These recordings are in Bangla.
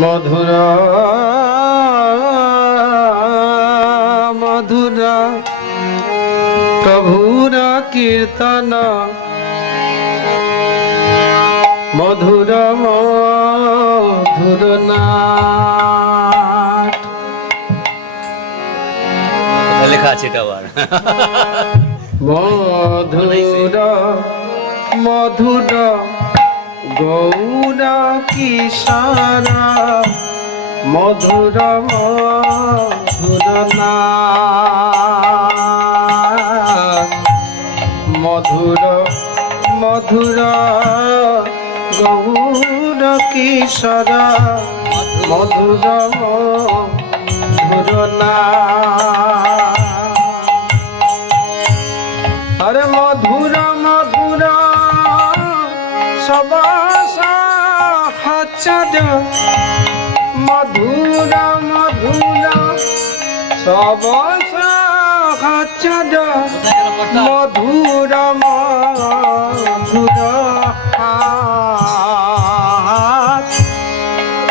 মধুর মধুর প্রভুর কীর্তন মধুর মধুর নাট। লেখা আছে এটা আবার মধুর মধুর গৌর কিশোর মধুর মধুর নাট। মধুর মধুর গৌর কিশোর মধুর মধুর নাট। আরে মধুর মধুর সবাসাহাচর মধুর মধুর সবাসাহাচর মধুর মধুর হাত।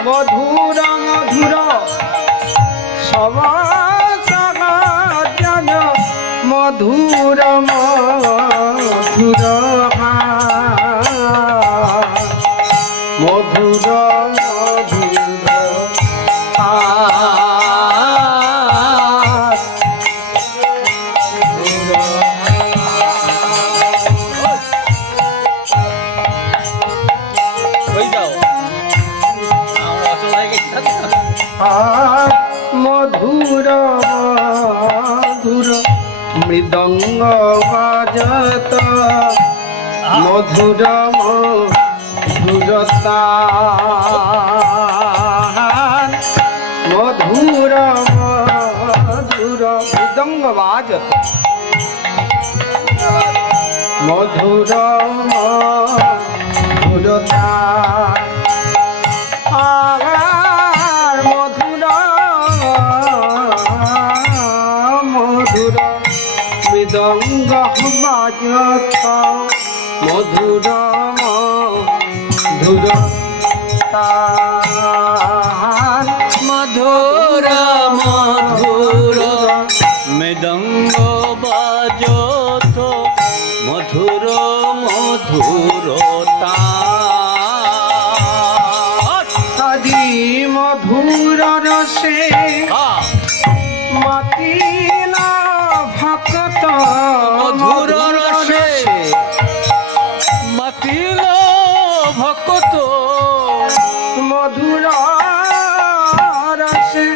মধুর মধুর সবাসাহাচর মধুর মধুর হাত। মধুর মধুর হাত। হয়ে যাও আমরা অচল হয়ে গেছি। মধুর মধুর মৃদঙ্গ বাজত মধুর মধুরতা। মধুর মধুর মৃদঙ্গ বাজত মধুর মধুরতা। মধুর মধুর মৃদঙ্গ বাজত মধুর মধুর তান। মধুর মধুর মৃদঙ্গ বাজত মধুর মধুর তান। আদি মধুর রসে মাতিলা ভক্ত মধুর রসে মাতিল ভক্ত মধুর রসে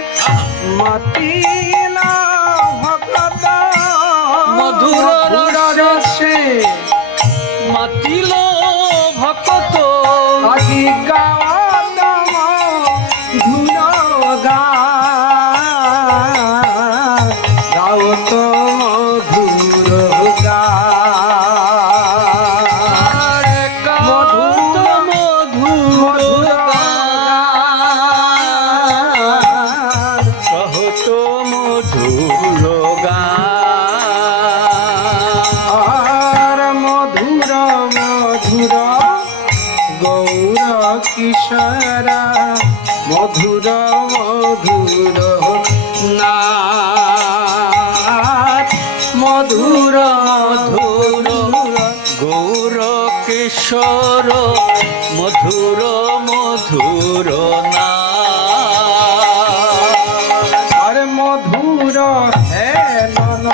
মাতিলা ভক্ত মধুর রসে মাতিল ভক্ত। আজি গাওয়াতম ধুর গান গাওতম ধুর গান। মধুর মধুর গান কহত মধুর গান। আর মধুর মধুর গৌর কিশোর মধুর মধুর নাট। মধুর মধুর গৌর কিশোর মধুর মধুর নাট। আর মধুর হেলন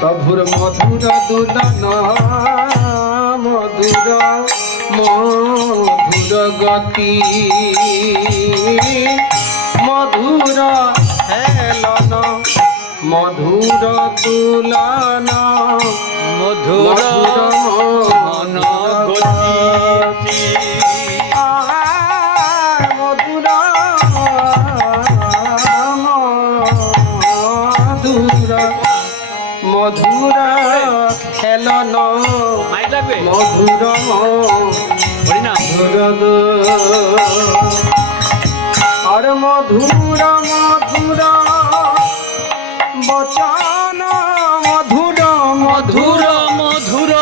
প্রভুর মধুর দুলন মধুর মধুর গতি। মধুর হেলন মধুর দুলন মধুর মন গতি। মধুর মধুর মধুর খেলন মাইক লাগবে মধুর হরিনাম। মধুর আর মধুর মধুর বচন মধুর মধুর মধুর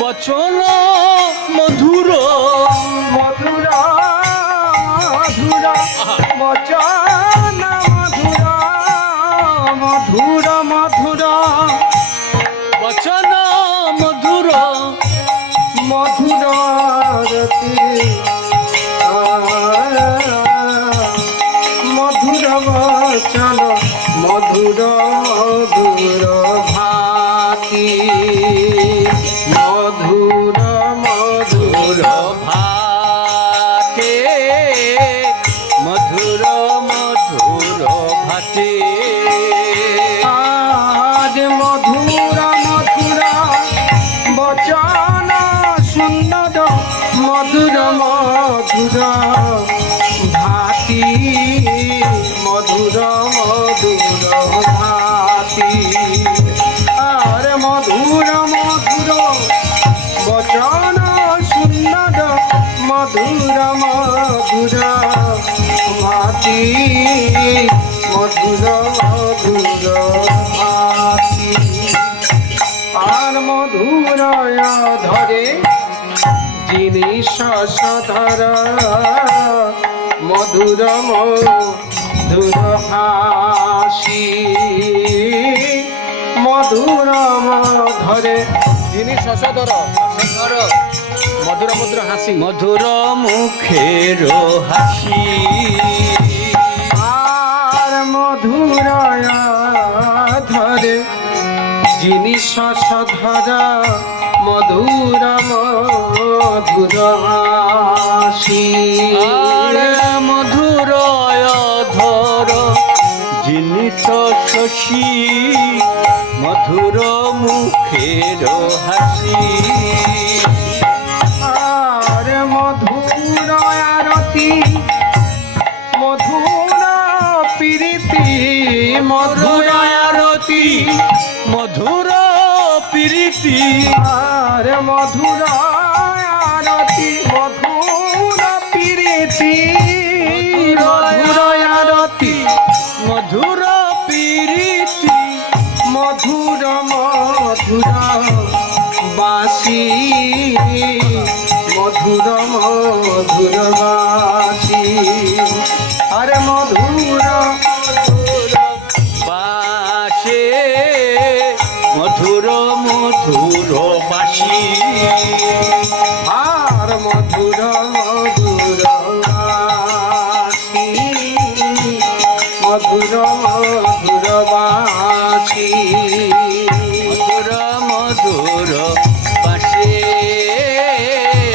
বচন মধুর মধুর বাটে আজ মধুরা মধুরা বচন সুন্দর মধুর মধুর ভাতি মধুর মধুর ভাতি আর মধুর মধুর বচন সুন্দর মধুর মধুর ভাতি মধুর মধুর ভাতি আর মধুর ধরে জিনিস সধর মধুর মধুর হাসি মধুর ধরে জিনিস সধর মধুর মধুর হাসি মধুর মুখের হাসি আর মধুর ধরে জিনিস সধর মধুর মধুর হাসি আর মধুর ধর জিনিস শশী মধুর মুখের হাসি আর মধুর আরতি মধুর প্রীতি মধুর আরতি মধুর প্রীতি আর মধুর আরতি মধুর প্রীতি মধুর আরতি মধুর প্রীতি মধুর মধুর বাসি মধুর মধুর বাসি আর মধুর বাসে মধুর মধুর বাসি আর মধুর মধুর বাসি মধুর মধুর বাসি মধুর মধুর বাসে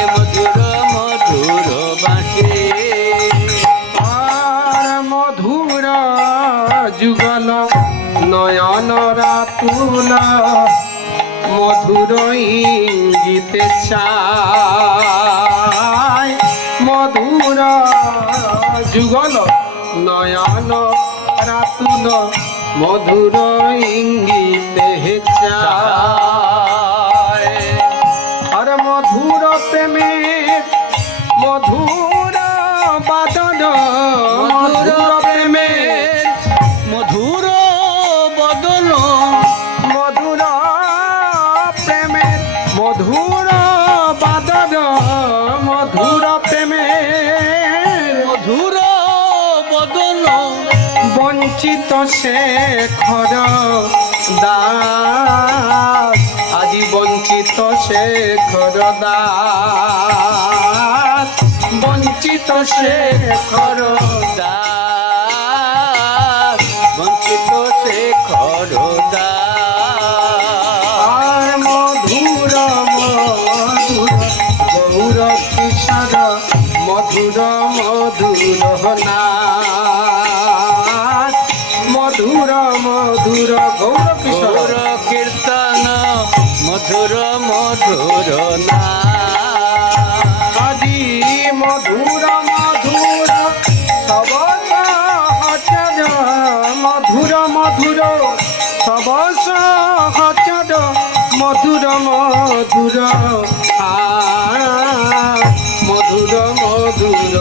মধুর মধুর বাসে আর মধুর যুগল নয়ন রাতুল মধুর ইঙ্গিতে চায় মধুর যুগল নয়ন রাতুল মধুর ইঙ্গিতে চায় আর মধুর প্রেমের মধুর বাদন মধুর প্রেমের মধুর বদন মধুর প্রেমের মধুর বাদন মধুর প্রেমের মধুর বদন বঞ্চিত শেখর দাস আজি বঞ্চিত শেখর দাস বঞ্চিত শেখর দাস বঞ্চিত শেখর দাস আর মধুর মধুর গৌর কিশোর মধুর মধুর নাচ মধুর মধুর গৌর কিশোর গৌর কীর্তন মধুর মধুর নাচ আজি মধুর মধুর সবস হচদ মধুর মধুর সবস হচদ মধুর মধুর মধুর মধুর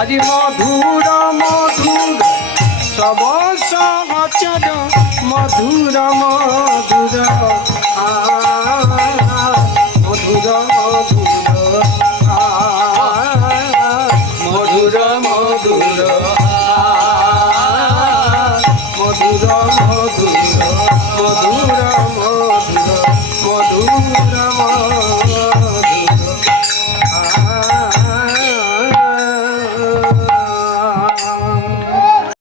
আজি মধুর মধুর সবস হচদ মধুর মধুর মধুর মধুর মধুর মধুর মধুর মধুর মধুর মধুর মধুর মধুর